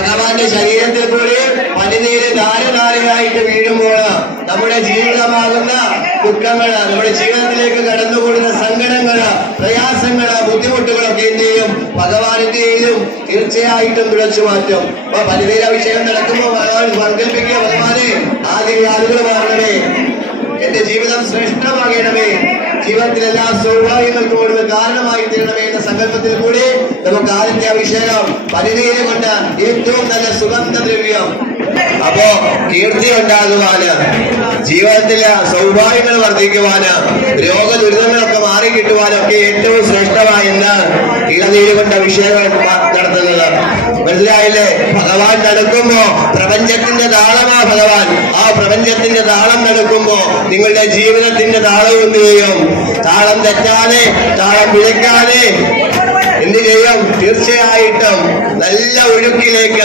ഭഗവാന്റെ ശരീരത്തിൽ കൂടി പനിനീര് ധാരധാരയായിട്ട് വീഴുമ്പോൾ നമ്മുടെ ജീവിതമാകുന്ന ദുഃഖങ്ങൾ നമ്മുടെ ജീവിതത്തിലേക്ക് കടന്നുകൂടുന്ന സങ്കടങ്ങൾ പ്രയാസങ്ങൾ ബുദ്ധിമുട്ടുകളൊക്കെ എന്ത് ചെയ്യും? ഭഗവാൻ ചെയ്യും? തീർച്ചയായിട്ടും തുളച്ചു മാറ്റും. അപ്പൊ പനിനീര അഭിഷേകം നടക്കുമ്പോൾ ഭഗവാൻ സങ്കല്പിക്കുക ഭഗവാനെ ആദ്യം ആളുകൾ മാറണമേ എന്റെ ജീവിതം ശ്രേഷ്ഠമാകണമേ. ജീവിതത്തിൽ എല്ലാ സൗഭാഗ്യങ്ങൾക്കും കാരണമായി തീരണമേ എന്ന സങ്കല്പത്തിൽ കൂടി നമുക്ക് ആദ്യത്തെ അഭിഷേകം പനിനീര് കൊണ്ട് ഏറ്റവും നല്ല സുഗന്ധ ദ്രവ്യം. അപ്പോ കീർത്തി ഉണ്ടാകുവാന് ജീവിതത്തിലെ സൗഭാഗ്യങ്ങൾ വർദ്ധിക്കുവാന് രോഗ ദുരിതങ്ങളൊക്കെ മാറി കിട്ടുവാനൊക്കെ ഏറ്റവും ശ്രേഷ്ഠമായ ഇന്ന് ഇളനീര് കൊണ്ട് അഭിഷേകം നടത്തുന്നത്. മനസ്സിലായില്ലേ ഭഗവാൻ നടക്കുമ്പോ പ്രപഞ്ചത്തിന്റെ താളമാ ഭഗവാൻ. ആ പ്രപഞ്ചത്തിന്റെ താളം നടക്കുമ്പോ നിങ്ങളുടെ ജീവിതത്തിന്റെ താളവും ചെയ്യും? താളം തെറ്റാതെ താളം വിളിക്കാതെ എന്ത് ചെയ്യും? തീർച്ചയായിട്ടും നല്ല ഒഴുക്കിലേക്ക്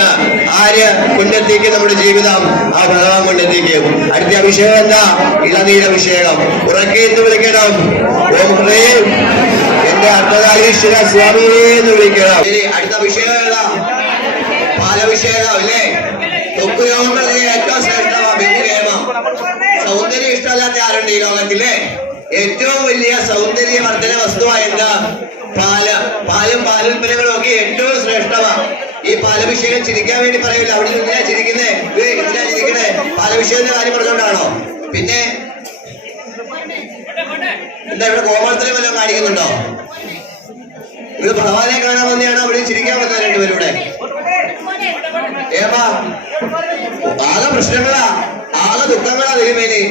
ആര് കൊണ്ടെത്തിക്കും നമ്മുടെ ജീവിതം? ആ ഭഗവാൻ കൊണ്ടെത്തിക്കും അടുത്ത അഭിഷേകം എന്താ? ഇളനീരഭിഷേകം ഉറക്കേന്ന് വിളിക്കണം. ഓം ഹൃദയം എന്റെ അർത്ഥകാരീശ്വര സ്വാമിയെ എന്ന് വിളിക്കണം. അടുത്ത അഭിഷേകം ഏതാ? പാലഭിഷേകം അല്ലേ തൊക്കു രോഗങ്ങൾക്ക് ഏറ്റവും ശ്രേഷ്ഠമാണ് ബഹുരേമം സൗന്ദര്യം ഇഷ്ടമല്ലാത്ത ആരുണ്ട് ഈ ലോകത്തിലെ. ഏറ്റവും വലിയ സൗന്ദര്യവർദ്ധന വസ്തുവായ എന്താ? പാൽ. പാലും പാലുൽപ്പന്നങ്ങളും ഒക്കെ ഏറ്റവും ശ്രേഷ്ഠമാണ് ഈ പാലഭിഷേകം ചിരിക്കാൻ വേണ്ടി പറയില്ല അവിടെ എന്തിനാ ചിരിക്കുന്നേ. എന്തിനാ ചിരിക്കണേ. പാലഭിഷേകത്തിന്റെ കാര്യം പറഞ്ഞുകൊണ്ടാണോ പിന്നെ എന്താ ഇവിടെ കോമളത്തിലെ വല്ലതും കാണിക്കുന്നുണ്ടോ? ഇത് ഭഗവാനെ കാണാൻ വന്നെയാണോ? അവിടെ ചിരിക്കാൻ വന്നത് രണ്ടുപേരുടെ ഏമാ ആകെ പ്രശ്നങ്ങളാ ആകെ ദുഃഖങ്ങളാ തിരുമേനി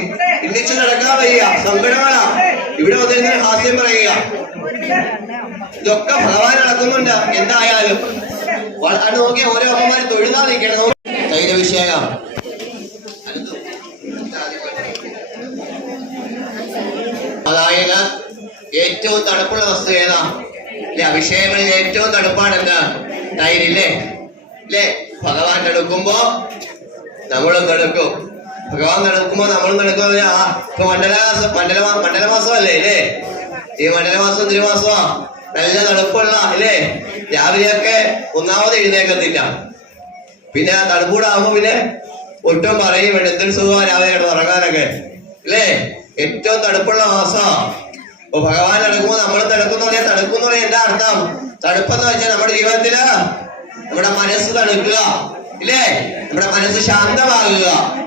ഇന്നിച്ച് നടക്കാൻ വയ്യ സങ്കടങ്ങളാ. ഇവിടെ വന്നിരുന്ന ഹാസ്യം പറയുക. ഇതൊക്കെ ഭഗവാൻ നടക്കുന്നുണ്ട് എന്തായാലും. വളരെ നോക്കിയ ഓരോ അമ്മമാര് തൊഴുതാ നിൽക്കണം തൈരഭിഷേകം അതായത് ഏറ്റവും തണുപ്പുള്ള വസ്തു ഏതാ? അല്ലെ അഭിഷേകങ്ങളിൽ ഏറ്റവും തണുപ്പാണ് എന്താ? തൈരില്ലേ അല്ലേ ഭഗവാൻ നടക്കുമ്പോ നമ്മളും നടക്കും ഭഗവാൻ നടക്കുമ്പോ നമ്മളും നടക്കും ആ ഇപ്പൊ മണ്ഡലമാസം മണ്ഡല മണ്ഡലമാസം അല്ലേ ഈ മണ്ഡലമാസം തിരുമാസമാ നല്ല തണുപ്പുള്ള അല്ലേ രാവിലെയൊക്കെ ഒന്നാമത് എഴുന്നേക്കത്തില്ല. പിന്നെ തണുപ്പൂടാകുമ്പോ പിന്നെ ഒട്ടും പറയും വേണ്ട സുഖമാണ് രാവിലെ കിടന്ന് ഉറങ്ങാനൊക്കെ. അല്ലേ ഏറ്റവും തണുപ്പുള്ള അപ്പൊ ഭഗവാൻ നടക്കുമ്പോ നമ്മൾ തണുക്കുന്ന തണുക്കുന്ന എന്താ അർത്ഥം? തണുപ്പെന്ന് വെച്ചാൽ നമ്മുടെ ജീവിതത്തിൽ നമ്മുടെ മനസ്സ് തണുക്കുക ഇല്ലേ? നമ്മുടെ മനസ്സ് ശാന്തമാകുക.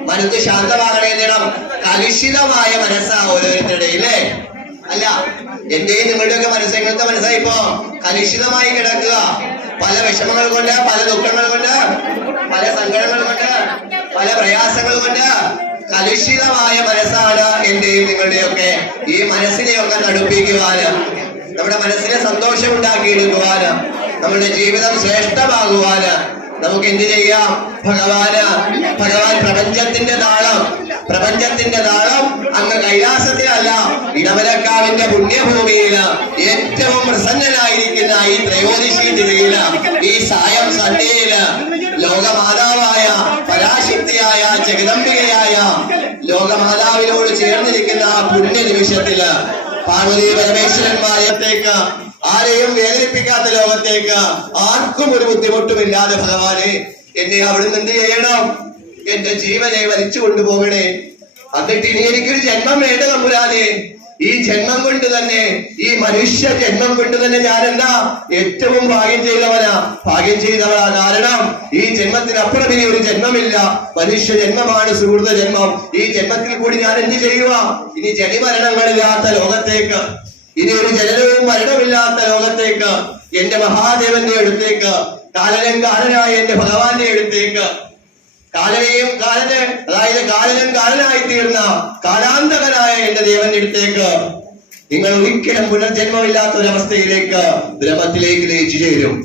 മനസ്സ് ശാന്തമാകണേ ചെയ്യണം കലുഷിതമായ മനസ്സാ ഓരോരുത്തരുടെ ഇല്ലേ? അല്ല എന്റെയും നിങ്ങളുടെയൊക്കെ മനസ്സ്? എങ്ങനത്തെ മനസ്സായി ഇപ്പോ? കലുഷിതമായി കിടക്കുക. പല വിഷമങ്ങൾ കൊണ്ട് പല ദുഃഖങ്ങൾ കൊണ്ട് പല സങ്കടങ്ങൾ കൊണ്ട് പല പ്രയാസങ്ങൾ കൊണ്ട് കലുഷിതമായ മനസ്സാണ് എന്റെയും നിങ്ങളുടെയൊക്കെ ഈ മനസ്സിനെയൊക്കെ തണുപ്പിക്കുവാന് നമ്മുടെ മനസ്സിനെ സന്തോഷം ഉണ്ടാക്കിയെടുക്കുവാന് നമ്മുടെ ജീവിതം ശ്രേഷ്ഠമാകുവാന് നമുക്ക് എന്ത് ചെയ്യാം? ഭഗവാന് ഭഗവാൻ പ്രപഞ്ചത്തിന്റെ താളം പ്രപഞ്ചത്തിന്റെ താളം അങ്ങ് കൈലാസത്തിലല്ല ഇടവലക്കാവിന്റെ പുണ്യഭൂമിയിൽ ഏറ്റവും പ്രസന്നനായിരിക്കുന്ന ഈ ത്രയോദശി തിരയിൽ ഈ സായം സന്ധ്യയിൽ ലോകമാതാവായ പരാശക്തിയായ ജഗദംബികയായ ലോകമാതാവിനോട് ചേർന്നിരിക്കുന്ന ആ പുണ്യ നിമിഷത്തിൽ പാർവതി പരമേശ്വരന്മാരത്തേക്ക് ആരെയും വേദനിപ്പിക്കാത്ത ലോകത്തേക്ക് ആർക്കും ഒരു ബുദ്ധിമുട്ടുമില്ലാതെ ഭഗവാനെ എന്നെ അവിടുന്ന് എന്ത് ചെയ്യണം? എന്റെ ജീവനെ വലിച്ചു കൊണ്ടുപോകണേ. എന്നിട്ട് ഇനി എനിക്കൊരു ജന്മം വേണ്ട തമ്പുരാനെ. ഈ ജന്മം കൊണ്ട് തന്നെ ഈ മനുഷ്യ ജന്മം കൊണ്ട് തന്നെ ഞാൻ എന്താ ഏറ്റവും ഭാഗ്യം ചെയ്തവനാ? ഭാഗ്യം ചെയ്തവനാ കാരണം ഈ ജന്മത്തിനപ്പുറം ഇനി ഒരു ജന്മമില്ല. മനുഷ്യ ജന്മമാണ് സുഹൃത്ത ജന്മം. ഈ ജന്മത്തിൽ കൂടി ഞാൻ എന്ത് ചെയ്യുക ഇനി ജനിമരണങ്ങളില്ലാത്ത ലോകത്തേക്ക് ഇനി ഒരു ജനനവും മരണമില്ലാത്ത ലോകത്തേക്ക് എന്റെ മഹാദേവന്റെ അടുത്തേക്ക് കാലനം കാലനായ എന്റെ ഭഗവാന്റെ അടുത്തേക്ക് കാലനെയും കാലന് അതായത് കാലനും കാലനായി തീർന്ന കാലാന്തകനായ എന്റെ ദേവന്റെ അടുത്തേക്ക് നിങ്ങൾ ഒരിക്കലും പുനർജന്മമില്ലാത്ത ഒരവസ്ഥയിലേക്ക് ബ്രഹ്മത്തിലേക്ക് ലയിച്ചു ചേരും.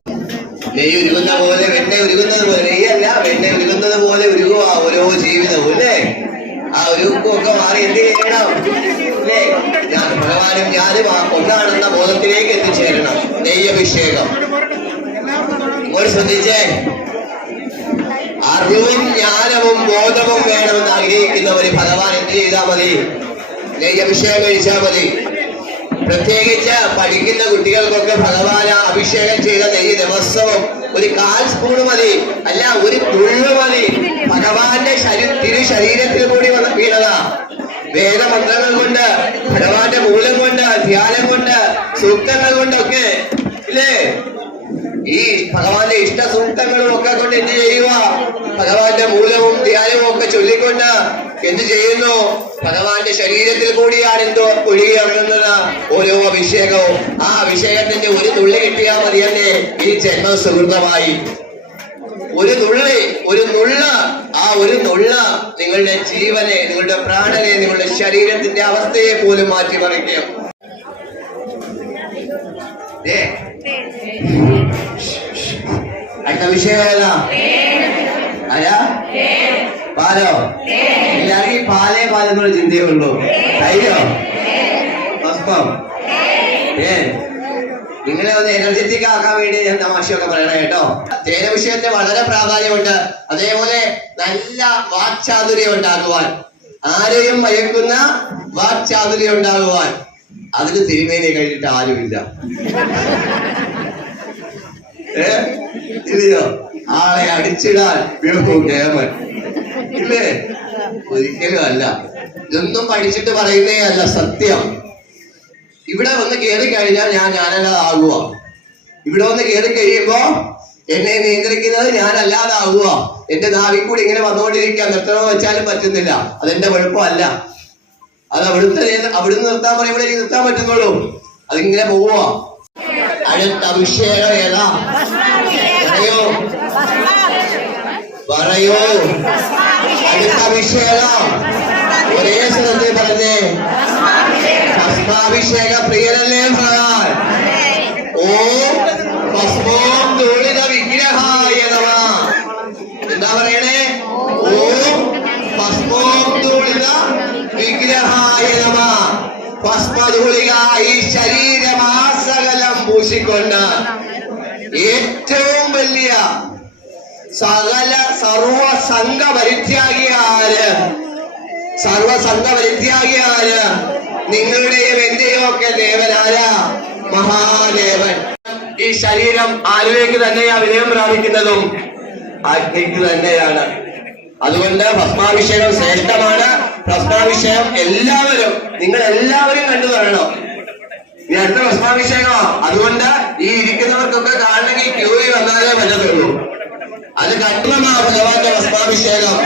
നെയ് ഉരുകുന്ന പോലെ വെണ്ണ ഉരുകുന്നത് പോലെ നെയ്യല്ല വെണ്ണ ഉരുകുന്നത് പോലെ ഉരുകുക ഓരോ ജീവിതവും അല്ലേ? ആ ഉരുക്കൊക്കെ മാറി എന്ത് ചെയ്യണം? അല്ലേ? ഞാൻ ഭഗവാനും ഞാനും ആ ഒന്നാണെന്ന ബോധത്തിലേക്ക് എത്തിച്ചേരണം. നെയ്യഭിഷേകം. ഒരു ശ്രദ്ധിച്ചേ? അറിവും ജ്ഞാനവും ബോധവും വേണമെന്ന് ആഗ്രഹിക്കുന്നവര് ഭഗവാൻ എന്ത് ചെയ്താൽ മതി? അഭിഷേകം കഴിച്ചാൽ മതി. പ്രത്യേകിച്ച് പഠിക്കുന്ന കുട്ടികൾക്കൊക്കെ ഭഗവാൻ അഭിഷേകം ചെയ്ത നെയ്യ് ദിവസവും ഒരു കാൽ സ്പൂൺ മതി. അല്ല ഒരു തുള്ളു മതി. ഭഗവാന്റെ തിരു ശരീരത്തിൽ കൂടി വീണതാ. വേദമന്ത്രങ്ങൾ കൊണ്ട് ഭഗവാന്റെ മൂലം കൊണ്ട് ധ്യാനം കൊണ്ട് സൂക്തങ്ങൾ കൊണ്ടൊക്കെ ഇല്ലേ? ഈ ഭഗവാന്റെ ഇഷ്ട സൂക്തങ്ങളും ഒക്കെ കൊണ്ട് എന്ത് ചെയ്യുക? ഭഗവാന്റെ മൂലവും ധ്യാനവും ഒക്കെ ചൊല്ലിക്കൊണ്ട് എന്ത് ചെയ്യുന്നു? ഭഗവാന്റെ ശരീരത്തിൽ കൂടിയാണ് എന്തോ ഒഴുകി ഇറങ്ങുന്നത്. ഓരോ അഭിഷേകവും. ആ അഭിഷേകത്തിന്റെ ഒരു തുള്ളി കിട്ടിയാൽ മതി തന്നെ ഈ ജന്മ സുഹൃതമായി ഒരു നുള്ളി ഒരു നുള്ള ആ ഒരു നുള്ള നിങ്ങളുടെ ജീവനെ നിങ്ങളുടെ പ്രാണനെ നിങ്ങളുടെ ശരീരത്തിന്റെ അവസ്ഥയെ പോലും മാറ്റിമറിക്കും. അടുത്ത വിഷയം ഏതാ പാലോ എല്ലാവർക്കും പാലേ പാലെന്നുള്ള ചിന്തയേ ഉള്ളൂ തൈരോ ഭസ്മം ഏ നിങ്ങളെ ഒന്ന് എനർജറ്റിക് ആക്കാൻ വേണ്ടി ഞാൻ തമാശയൊക്കെ പറയണേ കേട്ടോ. തേന വിഷയത്തിന് വളരെ പ്രാധാന്യമുണ്ട്. അതേപോലെ നല്ല വാക്ചാതുര്യം ഉണ്ടാകുവാൻ. ആരെയും മയക്കുന്ന വാക്ചാതുര്യം ഉണ്ടാകുവാൻ. അതിന് തിരുമേനെ കഴിഞ്ഞിട്ട് ആരുമില്ല. ഇല്ലയോ? ആളെ അടിച്ചിടാൻ കേമൻ. ഇല്ലേ? ഒരിക്കലും അല്ല. ഇതൊന്നും പഠിച്ചിട്ട് പറയുന്നേ അല്ല സത്യം. ഇവിടെ വന്ന് കയറി കഴിഞ്ഞാൽ ഞാൻ ഞാനല്ലാതാകുക ഇവിടെ വന്ന് കയറി കഴിയുമ്പോ എന്നെ നിയന്ത്രിക്കുന്നത് ഞാനല്ലാതാകുക എന്റെ നാവിൽ കൂടി ഇങ്ങനെ വന്നുകൊണ്ടിരിക്കുക നിർത്തണമെന്ന് വെച്ചാലും പറ്റുന്നില്ല. അതെന്റെ കുഴപ്പമല്ല അത് അവിടുത്തെ അവിടുന്ന് നിർത്താൻ എനിക്ക് നിർത്താൻ പറ്റുന്നുള്ളൂ. അതിങ്ങനെ പോവുക അടുത്ത അഭിഷേകം ഏതാ? പറയോ. പറയോ. അടുത്ത അഭിഷേകം. ഒരേ സ്ഥലത്തിൽ പറഞ്ഞേ. ഭസ്മാഭിഷേക പ്രിയരല്ലേ ഭഗവാൻ ഓ ഭസ്മോം ദൂളിത വിഗ്രഹായ നമ. എന്താ പറയണേ? ഓ ഭസ്മോം ദൂളിത വിഗ്രഹായ നമ. ഈ ശരീരമാസകലം പൂശിക്കൊണ്ട് ഏറ്റവും വലിയ സകല സർവസംഘ പരിത്യാഗിയാര് സർവസംഘ പരിത്യാഗിയാര് നിങ്ങളുടെയും എന്റെയും ഒക്കെ ദേവനായ മഹാദേവൻ. ഈ ശരീരം ആരിലേക്ക് തന്നെയാ വിജയം പ്രാപിക്കുന്നതും? അഗ്നിക്ക് തന്നെയാണ്. അതുകൊണ്ട് ഭസ്മാഭിഷേകം ശ്രേഷ്ഠമാണ്. ഭസ്മാഭിഷേകം എല്ലാവരും നിങ്ങൾ എല്ലാവരും കണ്ടു തരണം ഇനി ഭസ്മാഭിഷേകോ അതുകൊണ്ട് ഈ ഇരിക്കുന്നവർക്കൊക്കെ കാണണമെങ്കിൽ ക്യൂവിൽ വന്നാലേ പറ്റത്തുള്ളൂ. അത് കട്ടുമാ ഭഗവാന്റെ ഭസ്മാഭിഷേകം.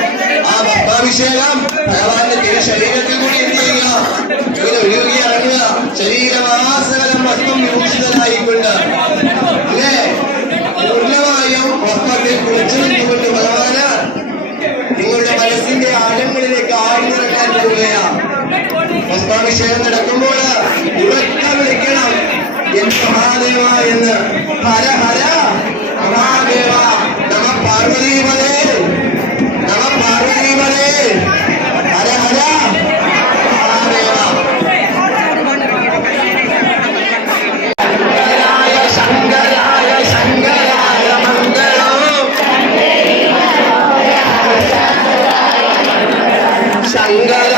ആ ഭസ്മാഭിഷേകം ഭഗവാന്റെ തിരു ശരീരത്തിൽ കൂടി ചെയ്യുക ഇങ്ങനെ ഇറങ്ങുക. ശരീരമാസകലം വസ്ത്രം വിഭൂഷിതനായിക്കൊണ്ട്. അല്ലേ? പൂർണമായും വസ്ത്രത്തിൽ കുളിച്ചു ഭഗവാന് നിങ്ങളുടെ മനസ്സിന്റെ ആഴങ്ങളിലേക്ക് ആഴ്ന്നിറങ്ങാൻ പോവുകയാണ് ഭസ്മാഭിഷേകം നടക്കുമ്പോൾ എൻ മഹാദേവ എന്ന് ഹര ഹര മഹാദേവ. നമ പാർവതീപതേ. നമ പാർവതീപതേ. ഹര ഹര ശങ്കര